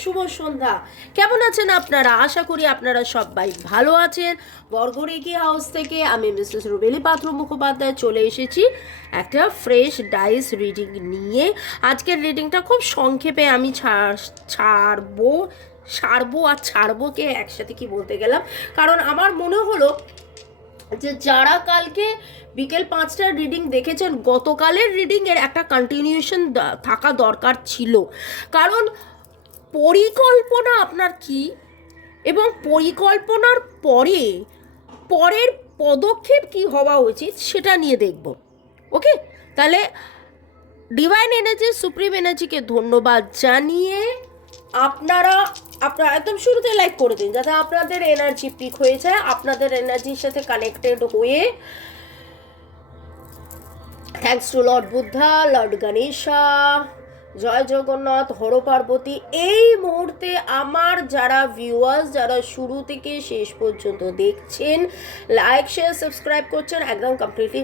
শুভ সন্ধ্যা। কেমন আছেন আপনারা? আশা করি আপনারা সবাই ভালো আছেন। বর্গরেখি হাউস থেকে আমি মিসেস রুবেলি পাত্র মুখোপাধ্যায় চলে এসেছি একটা ফ্রেশ ডাইস রিডিং নিয়ে। আজকের রিডিংটা খুব সংক্ষেপে আমি সারবো আর ছাড়বোকে একসাথে কি বলতে গেলাম, কারণ আমার মনে হলো যে যারা কালকে বিকেল 5টার রিডিং দেখেছেন, গতকালের রিডিংয়ের একটা কন্টিনিউশন থাকা দরকার ছিল। কারণ পরিকল্পনা আপনার কি এবং পরিকল্পনার পরের পদক্ষেপ কি হওয়া উচিত সেটা নিয়ে দেখব। ওকে, তাহলে ডিভাইন এনার্জি, সুপ্রিম এনার্জিকে ধন্যবাদ জানিয়ে আপনারা একদম শুরুতে লাইক করে দিন, যাতে আপনাদের এনার্জি পিক হয়ে যায়, আপনাদের এনার্জির সাথে কানেক্টেড হয়ে। Thanks to Lord Buddha, Lord Ganesha, জয় জগন্নাথ, হর পার্বতী। এই মুহূর্তে আমার যারা ভিউয়ার্স, যারা শুরু থেকে শেষ পর্যন্ত দেখছেন, লাইক শেয়ার সাবস্ক্রাইব করছেন, একদম কমপ্লিটলি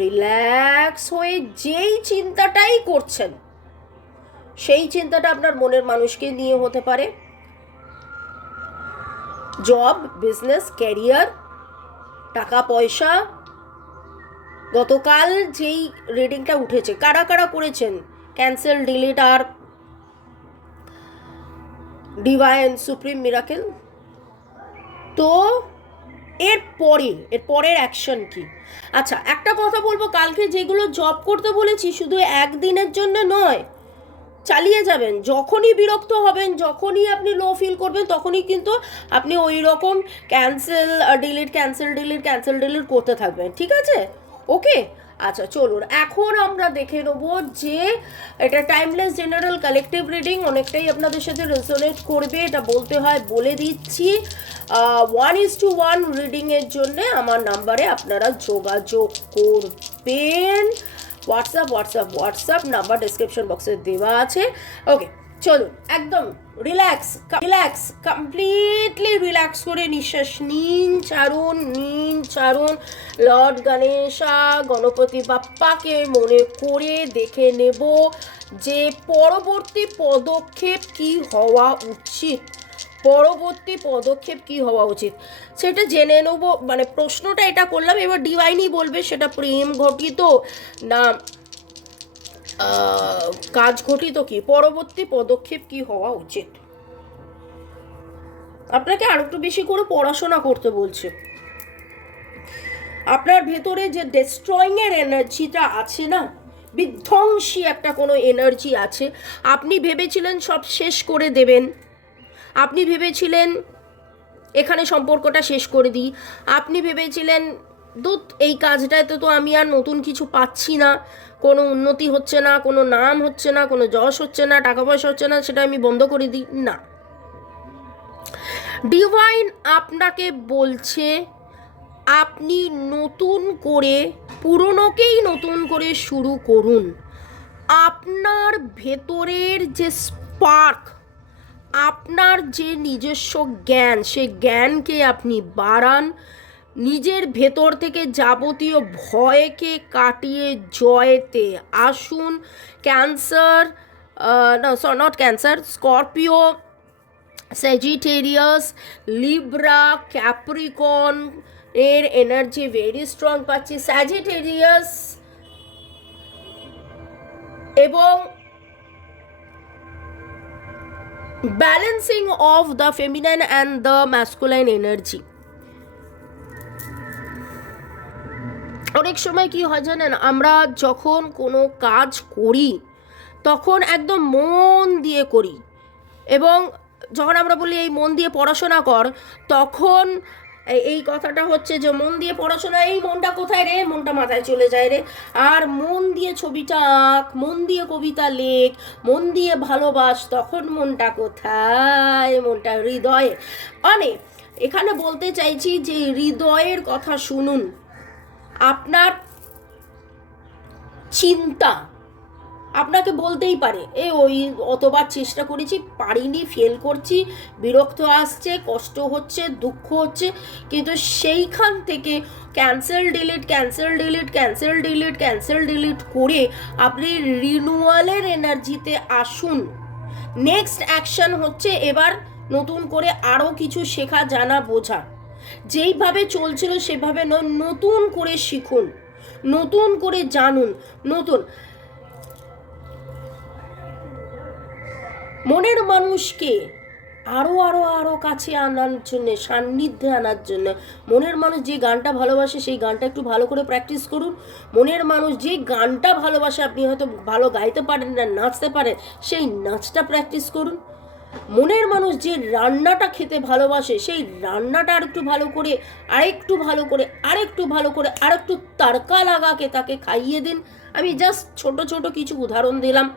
রিল্যাক্স হয়ে যেই চিন্তাটাই করছেন, সেই চিন্তাটা আপনার মনের মানুষকে নিয়ে হতে পারে। জব, বিজনেস, ক্যারিয়ার, টাকা পয়সা। গতকাল যেই রিডিংটা উঠেছে, কারা কারা করেছেন ক্যান্সেল, ডিলিট আর ডিভাইন সুপ্রিম মিরাকেল, তো এর পরের অ্যাকশন কি? আচ্ছা, একটা কথা বলবো, কালকে যেগুলো জব করতে বলেছি শুধু একদিনের জন্য নয়, চালিয়ে যাবেন। যখনই বিরক্ত হবেন, যখনই আপনি লো ফিল করবেন, তখনই কিন্তু আপনি ওই রকম ক্যান্সেল ডিলিট করতে থাকবেন, ঠিক আছে? ওকে, আচ্ছা চলুন এখন আমরা দেখে নেবো যে এটা টাইমলেস জেনারেল কালেকটিভ রিডিং, অনেকটাই আপনাদের সাথে রেজোনেট করবে, এটা বলতে হয় বলে দিচ্ছি। 1:1 রিডিংয়ের জন্য আমার নাম্বারে আপনারা যোগাযোগ করবেন। হোয়াটসঅ্যাপ নাম্বার ডেসক্রিপশন বক্সে দেওয়া আছে। ওকে, চলুন একদম রিল্যাক্স কমপ্লিটলি রিল্যাক্স করে নিঃশ্বাস নিন ছাড়ুন। লর্ড গণেশা, গণপতি বাপ্পাকে মনে করে দেখে নেব যে পরবর্তী পদক্ষেপ কি হওয়া উচিত, সেটা জেনে নেবো। মানে প্রশ্নটা এটা করলাম, এবার ডিভাইনই বলবে সেটা প্রেম ঘটিত না কাজ ঘটিত, কি পরবর্তী পদক্ষেপ কি হওয়া উচিত। আপনাকে আরো একটু বেশি করে পড়াশোনা করতে বলছে। আপনার ভেতরে যে ডেস্ট্রয়িং এর এনার্জিটা আছে না, বিধ্বংসী একটা কোনো এনার্জি আছে। আপনি ভেবেছিলেন সব শেষ করে দেবেন, আপনি ভেবেছিলেন এখানে সম্পর্কটা শেষ করে দিই, আপনি ভেবেছিলেন এই কাজটায় তো আমি আর নতুন কিছু পাচ্ছি না, কোনো উন্নতি হচ্ছে না, কোনো নাম হচ্ছে না, কোনো যশ হচ্ছে না, টাকা পয়সা হচ্ছে না, সেটা আমি বন্ধ করে দিই না। ডিভাইন আপনাকে বলছে আপনি পুরনোকেই নতুন করে শুরু করুন। আপনার ভেতরের যে স্পার্ক, আপনার যে নিজস্ব জ্ঞান, সেই জ্ঞানকে আপনি বাড়ান। নিজের ভেতর থেকে যাবতীয় ভয়কে কাটিয়ে জয়েতে আসুন। স্করপিও, স্যাজিটেরিয়াস, লিব্রা, ক্যাপ্রিকন এর এনার্জি ভেরি স্ট্রং পাচ্ছি। স্যাজিটেরিয়াস এবং balancing of the feminine and the masculine energy. অনেক সময় কি হয় জানেন, আমরা যখন কোনো কাজ করি তখন একদম মন দিয়ে করি, এবং যখন আমরা বলি এই মন দিয়ে পড়াশোনা কর, তখন এই কথাটা হচ্ছে যে মন দিয়ে পড়াশোনা, এই মনটা কোথায় রে, মনটা মাথায় চলে যায় রে। আর মন দিয়ে ছবিটা আঁক, মন দিয়ে কবিতা লেখ, মন দিয়ে ভালোবাস, তখন মনটা কোথায়? মনটা হৃদয়ে। এখানে বলতে চাইছি যে হৃদয়ের কথা শুনুন। আপনার চিন্তা আপনাকে বলতেই পারে ওই অতবার চেষ্টা করেছি, পারিনি, ফেল করছি, বিরক্ত আসছে, কষ্ট হচ্ছে, দুঃখ হচ্ছে, কিন্তু সেইখান থেকে ক্যান্সেল ডিলিট করে আপনি রিনুয়ালের এনার্জিতে আসুন। নেক্সট অ্যাকশন হচ্ছে এবার নতুন করে আরও কিছু শেখা, জানা, বোঝা। যেইভাবে চলছিল সেভাবে নয়, নতুন করে শিখুন, নতুন করে জানুন, নতুন মনের মানুষকে আরো আরো আরো কাছে আনার জন্য, সান্নিধ্যে আনার জন্য। মনের মানুষ যে গানটা ভালোবাসে সেই গানটা একটু ভালো করে প্র্যাকটিস করুন। মনের মানুষ যে গানটা ভালোবাসে, আপনি হয়তো ভালো গাইতে পারেন না, নাচতে পারেন, সেই নাচটা প্র্যাকটিস করুন। মনের মানুষ যে রান্নাটা খেতে ভালোবাসে সেই রান্নাটা আরেকটু ভালো করে, আরেকটু ভালো করে, আরেকটু ভালো করে, আরেকটু তারকা লাগাকে তাকে খাইয়ে দিন। আমি জাস্ট ছোট ছোট কিছু উদাহরণ দিলাম।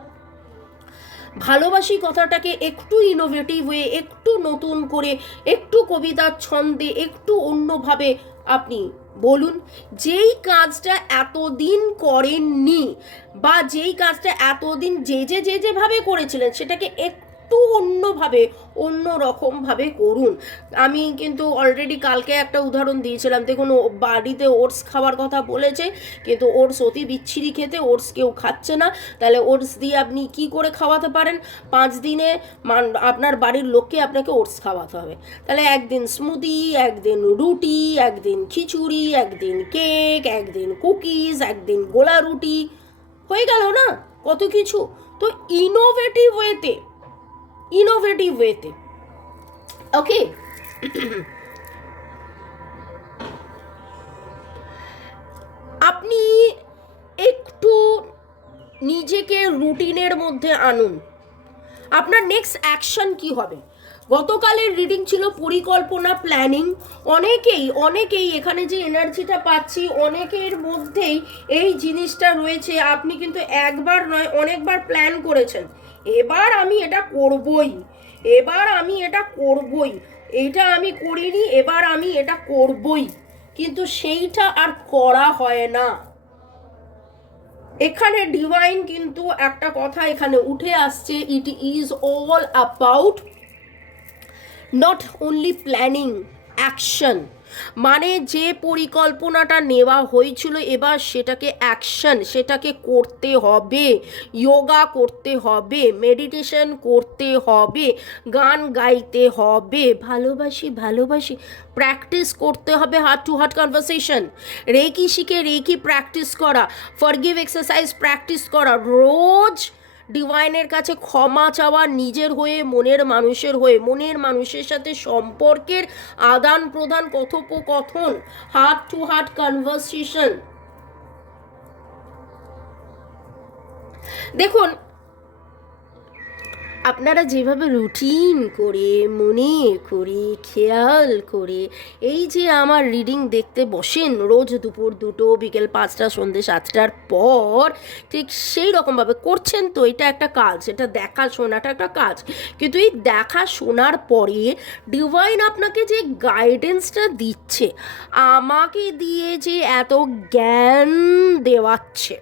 ভালোবাসি কথাটাকে একটু ইনোভেটিভ হয়ে, একটু নতুন করে, একটু কবিতার ছন্দে, একটু অন্যভাবে আপনি বলুন। যেই কাজটা এতদিন করেননি বা যেই কাজটা এতদিন যেভাবে করেছিলেন সেটাকে একটু অন্যভাবে, অন্য রকমভাবে করুন। আমি কিন্তু অলরেডি কালকে একটা উদাহরণ দিয়েছিলাম। দেখুন, বাড়িতে ওটস খাওয়ার কথা বলেছে, কিন্তু ওটস অতি বিচ্ছিরি খেতে, ওটস কেউ খাচ্ছে না। তাহলে ওটস দিয়ে আপনি কি করে খাওয়াতে পারেন? 5 দিনে আপনার বাড়ির লোককে আপনাকে ওটস খাওয়াতে হবে। তাহলে একদিন স্মুদি, একদিন রুটি, একদিন খিচুড়ি, একদিন কেক, একদিন কুকিজ, একদিন গোলা রুটি, হয়ে গেল না কত কিছু। তো ইনোভেটিভ ওয়েতে, ওকে। আপনি একটু নিজেকে রুটিনের মধ্যে আনুন। আপনার নেক্সট অ্যাকশন কি হবে? গতকালের রিডিং ছিল পরিকল্পনা, প্ল্যানিং। অনেকেই এখানে যে এনার্জিটা পাচ্ছি, অনেকের মধ্যেই এই জিনিসটা রয়েছে। আপনি কিন্তু একবার নয়, অনেকবার প্ল্যান করেছেন, এবার আমি এটা করবই, এইটা আমি করিনি, এবার আমি এটা করবই, কিন্তু সেইটা আর করা হয় না। এখানে ডিভাইন কিন্তু একটা কথা এখানে উঠে আসছে, it is all about not only planning, action. মানে যে পরিকল্পনাটা নেওয়া হয়েছিল এবার সেটাকে অ্যাকশন, সেটাকে করতে হবে। যোগা করতে হবে, মেডিটেশন করতে হবে, গান গাইতে হবে, ভালোবাসি প্র্যাকটিস করতে হবে, heart to heart conversation, reiki শিখে রেকি প্র্যাকটিস করা, ফরগিভ এক্সারসাইজ প্র্যাকটিস করা, রোজ ডিভাইনের কাছে ক্ষমা চাওয়া, নিজের হয়ে, মনের মানুষের সাথে সম্পর্কের আদান প্রদান, কথোপকথন, হার্ট টু হার্ট কনভারসেশন। দেখুন, আপনারা যেভাবে রুটিন করে, মনে করে, খেয়াল করে এই যে আমার রিডিং দেখতে বসেন রোজ দুপুর 2টো, বিকেল 5টা, সন্ধ্যে 7টার পর, ঠিক সেই রকমভাবে করছেন তো। এটা একটা কাজ, এটা দেখাশোনাটা একটা কাজ। কিন্তু এই দেখাশোনার পরে ডিভাইন আপনাকে যে গাইডেন্সটা দিচ্ছে, আমাকে দিয়ে যে এত জ্ঞান দেওয়াচ্ছে,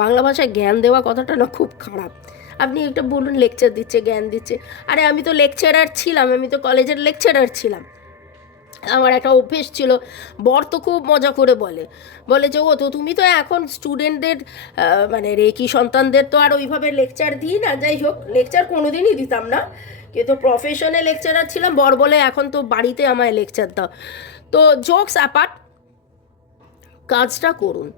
বাংলা ভাষায় জ্ঞান দেওয়া কথাটা না খুব খারাপ। আপনি একটা বলুন লেকচার দিচ্ছে, জ্ঞান দিচ্ছে। আরে আমি তো লেকচারার ছিলাম, আমি তো কলেজের লেকচারার ছিলাম। আমার একটা অভ্যেস ছিল, বর তো খুব মজা করে বলে যে ও তো তুমি তো এখন স্টুডেন্টদের মানে রেকি সন্তানদের তো আর ওইভাবে লেকচার দিই না। যাই হোক, লেকচার কোনোদিনই দিতাম না, কিন্তু প্রফেশনে লেকচারার ছিলাম। বর বলে এখন তো বাড়িতে আমায় লেকচার দাও। তো জোকস অ্যাপার্ট, কাজটা করুন।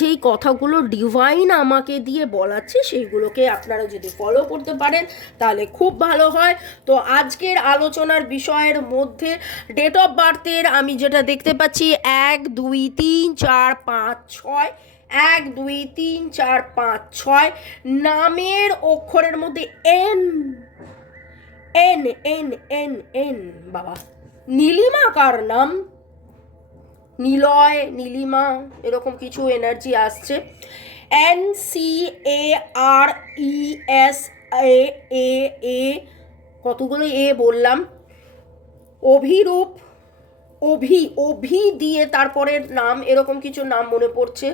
যেই কথাগুলো ডিভাইন আমাকে দিয়ে বলাচ্ছে সেইগুলোকে আপনারা যদি ফলো করতে পারেন তাহলে খুব ভালো হয়। তো আজকের আলোচনার বিষয়ের মধ্যে ডেট অফ বার্থের আমি যেটা দেখতে পাচ্ছি 1 2 3 4 5 6, 1 2 3 4 5 6, নামের অক্ষরের মধ্যে N N N N N বাবা, নীলিমা কার নাম? নিলয়, নীলিমা, এরকম কিছু এনার্জি আসছে। NCARESA, কতগুলো এ বললাম। অভিরূপ, অভি দিয়ে তারপরের নাম, এরকম কিছু নাম মনে পড়ছে।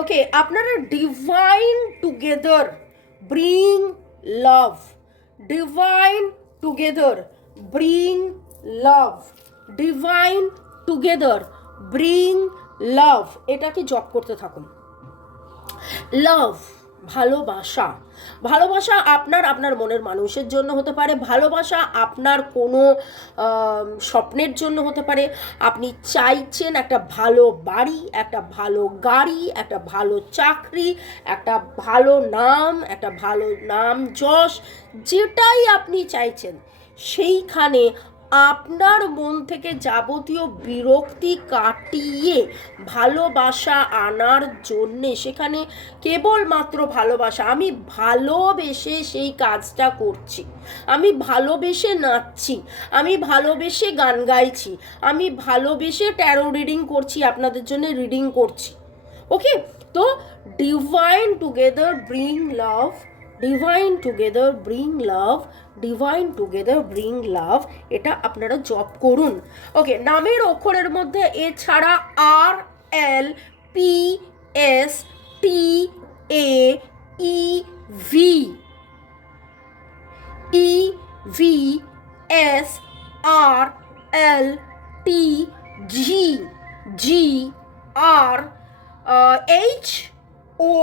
ওকে, আপনারা ডিভাইন টুগেদার ব্রিং লাভ, ডিভাইন টুগেদার ব্রিং লাভ, ডিভাইন টুগেদার ব্রিং লাভ, এটাকে জপ করতে থাকুন। লাভ, ভালোবাসা, ভালোবাসা আপনার আপনার মনের মানুষের জন্য হতে পারে, ভালোবাসা আপনার কোনো স্বপ্নের জন্য হতে পারে। আপনি চাইছেন একটা ভালো বাড়ি, একটা ভালো গাড়ি, একটা ভালো চাকরি, একটা ভালো নাম, একটা ভালো নাম যশ, যেটাই আপনি চাইছেন সেইখানে আপনার মন থেকে যাবতীয় বিরক্তি কাটিয়ে ভালোবাসা আনার জন্যে সেখানে কেবলমাত্র ভালোবাসা, আমি ভালোবেসে সেই কাজটা করছি, আমি ভালোবেসে নাচছি, আমি ভালোবেসে গান গাইছি, আমি ভালোবেসে ট্যারো রিডিং করছি, আপনাদের জন্য রিডিং করছি। ওকে, তো ডিভাইন টুগেদার ব্রিং লাভ, ডিভাইন টুগেদার ব্রিং লাভ, ডিভাইন টুগেদার ব্রিং লাভ, এটা আপনারা জপ করুন। ওকে, নামের অক্ষরের মধ্যে এছাড়া আর, এল, পি, এস, টি, এ, ই, ভি, ই, ভি, এস, আর, এল, টি, জি, জি, আর, এইচ, ও,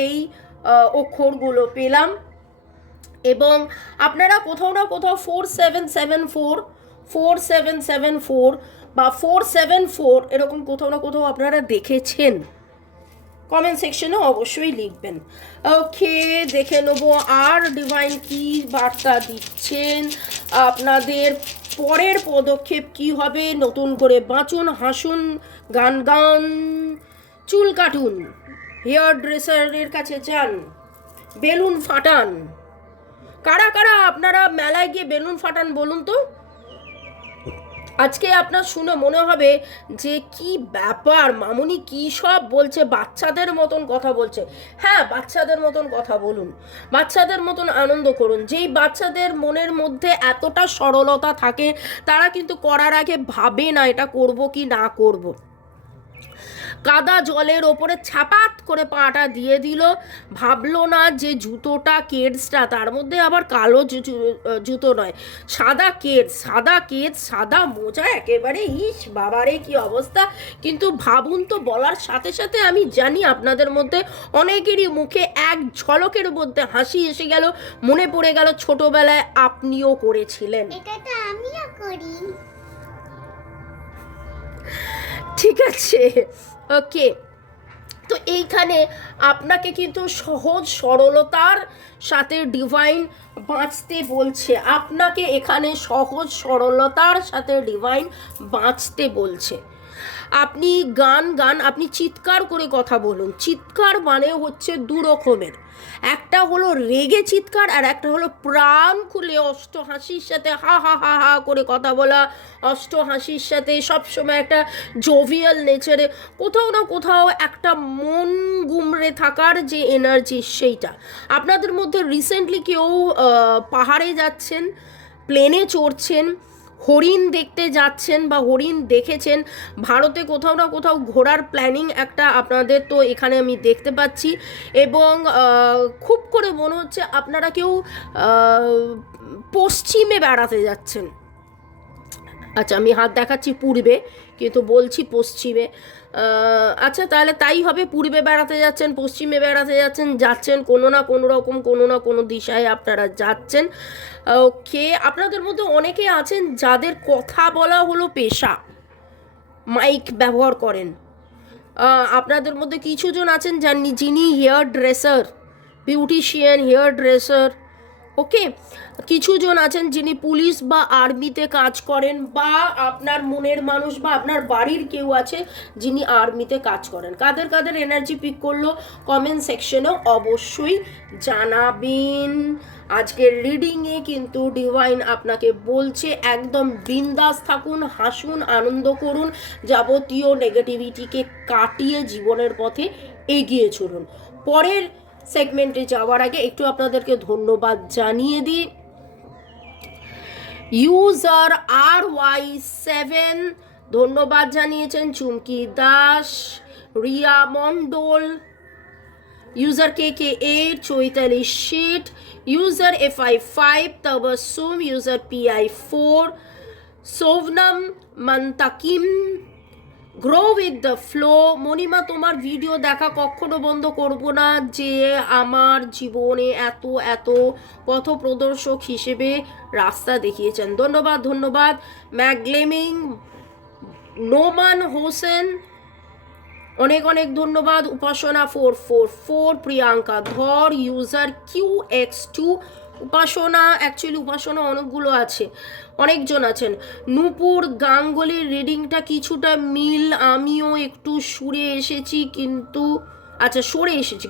এই অক্ষরগুলো পেলাম। এবং আপনারা কোথাও না কোথাও 4774, 4774 বা 474 এরকম কোথাও না কোথাও আপনারা দেখেছেন, কমেন্ট সেকশনে অবশ্যই লিখবেন। ওকে, দেখে নেবো আর ডিভাইন কি বার্তা দিচ্ছেন আপনাদের, পরের পদক্ষেপ কি হবে। নতুন করে বাঁচুন, হাসুন, গান গান, চুল কাটুন, হেয়ার ড্রেসারের কাছে যান, বেলুন ফাটান। কারা কারা আপনারা মেলায় গিয়ে বেলুন ফাটান বলুন তো? আজকে আপনার শুনে মনে হবে যে কি ব্যাপার, মামুনি কি সব বলছে, বাচ্চাদের মতন কথা বলছে। হ্যাঁ, বাচ্চাদের মতন কথা বলুন, বাচ্চাদের মতন আনন্দ করুন। যেই বাচ্চাদের মনের মধ্যে এতটা সরলতা থাকে তারা কিন্তু করার আগে ভাবে না এটা করব কি না করব। কাদা জলের ওপরে ছাপাত করে পাটা দিয়ে দিল, ভাবলো না যে জুতোটা কেডসটা, তার মধ্যে আবার কালো জুতো নয়, সাদা কেডস, সাদা কেডস, সাদা মোজা, একেবারে ইস বাবারে কি অবস্থা। কিন্তু ভাবুন তো, বলার সাথে সাথে আমি জানি আপনাদের মধ্যে অনেকেরই মুখে এক ঝলকের মধ্যে হাসি এসে গেল, মনে পড়ে গেল ছোটবেলায় আপনিও করেছিলেন। এটা তো আমিও করি। ঠিক আছে, ওকে। তো এইখানে আপনাকে কিন্তু সহজ সরলতার সাথে ডিভাইন বাঁচতে বলছে, আপনাকে এখানে সহজ সরলতার সাথে ডিভাইন বাঁচতে বলছে। আপনি গান, আপনি চিৎকার করে কথা বলুন। চিৎকার মানে হচ্ছে দু রকমের, একটা হলো রেগে চিৎকার, আর একটা হলো প্রাণ খুলে অষ্ট হাসির সাথে হা হা হা হা করে কথা বলা, অষ্ট হাসির সাথে সবসময় একটা জোভিয়াল নেচারে, কোথাও না কোথাও একটা মন গুমড়ে থাকার যে এনার্জি, সেইটা আপনাদের মধ্যে। রিসেন্টলি কেউ পাহাড়ে যাচ্ছেন, প্লেনে চড়ছেন, হরিণ দেখতে যাচ্ছেন বা হরিণ দেখেছেন, ভারতে কোথাও না কোথাও ঘোরার প্ল্যানিং একটা আপনাদের তো এখানে আমি দেখতে পাচ্ছি। এবং খুব করে মনে হচ্ছে আপনারা কেউ পশ্চিমে বেড়াতে যাচ্ছেন। আচ্ছা, আমি হাত দেখাচ্ছি পূর্বে, কিন্তু বলছি পশ্চিমে। আচ্ছা, তাহলে তাই হবে, পূর্বে বেড়াতে যাচ্ছেন, পশ্চিমে বেড়াতে যাচ্ছেন, কোনো না কোনো রকম কোনো না কোনো দিশায় আপনারা যাচ্ছেন। ওকে, আপনাদের মধ্যে অনেকে আছেন যাদের কথা বলা হলো পেশা, মাইক ব্যবহার করেন। আপনাদের মধ্যে কিছুজন আছেন যিনি hair dresser, beautician, hair dresser. Okay, কিছুজন আছেন যিনি পুলিশ বা আর্মিতে কাজ করেন, বা আপনার মনের মানুষ বা আপনার বাড়ির কেউ আছে যিনি আর্মিতে কাজ করেন। কাদের কাদের এনার্জি পিক করলো কমেন্ট সেকশনেও অবশ্যই জানাবেন। আজকের রিডিংয়ে কিন্তু ডিভাইন আপনাকে বলছে একদম বিন্দাস থাকুন, হাসুন, আনন্দ করুন, যাবতীয় নেগেটিভিটিকে কাটিয়ে জীবনের পথে এগিয়ে চলুন। পরের সেগমেন্টে যাওয়ার আগে একটু আপনাদেরকে ধন্যবাদ জানিয়ে দিই। ইউজার RY7 ধন্যবাদ জানিয়েছেন, Chumki Das, Riya Mondal, user KK8, Chaitali Sheth, user FI5 Tabassum, user PI4 Sobhanam Muntakim, grow with the flow. Monima, তোমার ভিডিও দেখা কখনো বন্ধ করব না, যে আমার জীবনে এত এত পথপ্রদর্শক হিসেবে রাস্তা দেখিয়েছেন। ধন্যবাদ ধন্যবাদ। ম্যাগলেমিং, নোমান হোসেন, অনেক অনেক ধন্যবাদ। উপাসনা 444, প্রিয়াঙ্কা ধর, ইউজার QX2, উপাসনা, অ্যাকচুয়ালি উপাসনা অনেকগুলো আছে, অনেকজন আছেন। নূপুর গাঙ্গুলির রিডিংটা কিছুটা মিল, আমিও একটু সরে এসেছি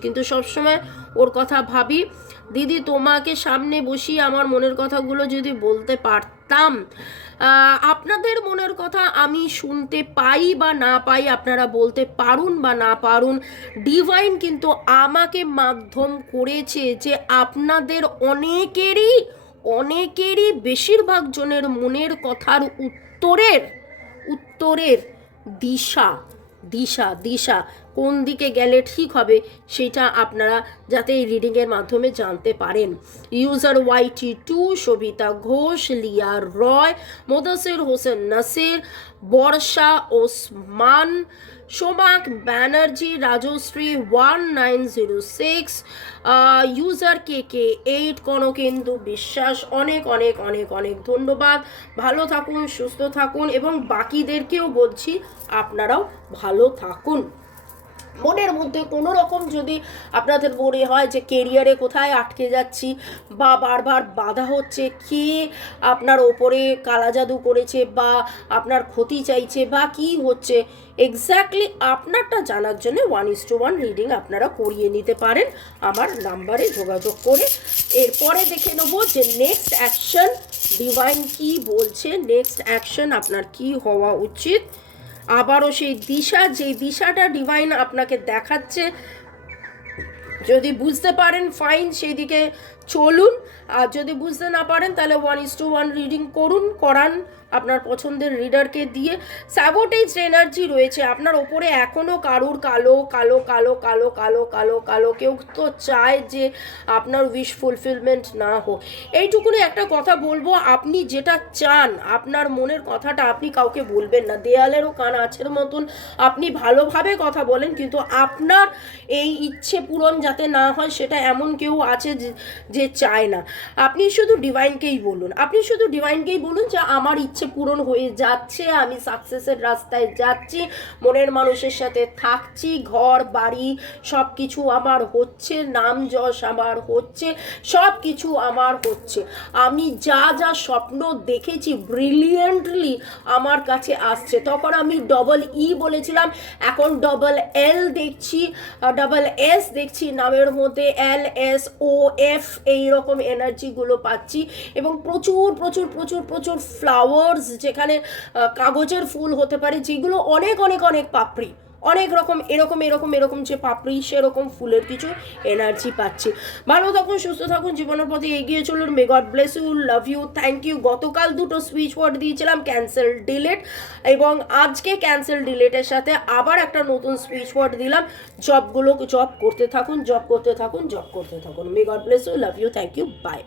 কিন্তু সবসময় ওর কথা ভাবি। দিদি, তোমাকে সামনে বসিয়ে আমার মনের কথাগুলো যদি বলতে পারতাম। আপনাদের মনের কথা আমি শুনতে পাই বা না পাই, আপনারা বলতে পারুন বা না পারুন, ডিভাইন কিন্তু আমাকে মাধ্যম করেছে যে আপনাদের অনেকেরই বেশিরভাগ জনের মনের কথার উত্তরের দিশা দিশা দিশা কোন দিকে গেলে ঠিক হবে সেটা আপনারা যাতে এই রিডিংয়ের মাধ্যমে জানতে পারেন। ইউজার YT2, সবিতা ঘোষ, লিয়া রয়, মোদাসির হোসেন নাসির, বর্ষা ওসমান, সোমাক ব্যানার্জি, রাজশ্রী 1906, ইউজার KK8, কনকেন্দু বিশ্বাস, অনেক অনেক অনেক অনেক ধন্যবাদ। ভালো থাকুন, সুস্থ থাকুন, এবং বাকিদেরকেও বলছি আপনারাও ভালো থাকুন। মনের মধ্যে কোনো রকম যদি আপনাদের মনে হয় যে কেরিয়ারে কোথায় আটকে যাচ্ছি বা বারবার বাধা হচ্ছে, কে আপনার ওপরে কালা জাদু করেছে বা আপনার ক্ষতি চাইছে বা কি হচ্ছে, এক্স্যাক্টলি আপনারটা জানার জন্য 1:1 রিডিং আপনারা করিয়ে নিতে পারেন আমার নাম্বারে যোগাযোগ করে। এরপরে দেখে নেবো যে নেক্সট অ্যাকশন ডিভাইন কি বলছে, নেক্সট অ্যাকশন আপনার কি হওয়া উচিত। আবারও সেই দিশা, যেই দিশাটা ডিভাইন আপনাকে দেখাচ্ছে, যদি বুঝতে পারেন ফাইন, সেই দিকে চলুন। আর যদি বুঝতে না পারেন তাহলে 1:1 রিডিং করান আপনার পছন্দের রিডারকে দিয়ে। স্যাবোটেজ এনার্জি রয়েছে আপনার ওপরে এখনও কারুর কালো কালো কালো কালো কালো কালো কালো কেউ তো চায় যে আপনার উইশ ফুলফিলমেন্ট না হোক। এইটুকুনি একটা কথা বলবো, আপনি যেটা চান, আপনার মনের কথাটা আপনি কাউকে বলবেন না। দেয়ালেরও কান আছের মতন আপনি ভালোভাবে কথা বলেন, কিন্তু আপনার এই ইচ্ছে পূরণ যাতে না হয় সেটা এমন কেউ আছে যে চায় না। আপনি শুধু ডিভাইনকেই বলুন যে আমার ইচ্ছে পূরণ হয়ে যাচ্ছে, আমি সাকসেসের রাস্তায় যাচ্ছি, মনের মানুষের সাথে থাকছি, ঘর বাড়ি সব কিছু আমার হচ্ছে, নাম যশ আমার হচ্ছে, সব কিছু আমার হচ্ছে, আমি যা যা স্বপ্ন দেখেছি ব্রিলিয়েন্টলি আমার কাছে আসছে। তখন আমি DE বলেছিলাম, এখন LL দেখছি, S দেখছি, নামের মধ্যে LSOF এইরকম এনার্জিগুলো পাচ্ছি, এবং প্রচুর প্রচুর প্রচুর প্রচুর ফ্লাওয়ার্স, যেখানে কাগজের ফুল হতে পারে, যেগুলো অনেক অনেক অনেক পাপড়ি, অনেক রকম এরকম যে পাপড়ি, সেরকম ফুলের কিছু এনার্জি পাচ্ছি। ভালো থাকুন, সুস্থ থাকুন, জীবনের পথে এগিয়ে চলুন। May God bless you, love you, thank you. গতকাল দুটো সুইচ ওয়ার্ড দিয়েছিলাম, ক্যান্সেল ডিলেট, এবং আজকে ক্যান্সেল ডিলেটের সাথে আবার একটা নতুন সুইচ ওয়ার্ড দিলাম। জব করতে থাকুন। May God bless you, love you, thank you, by.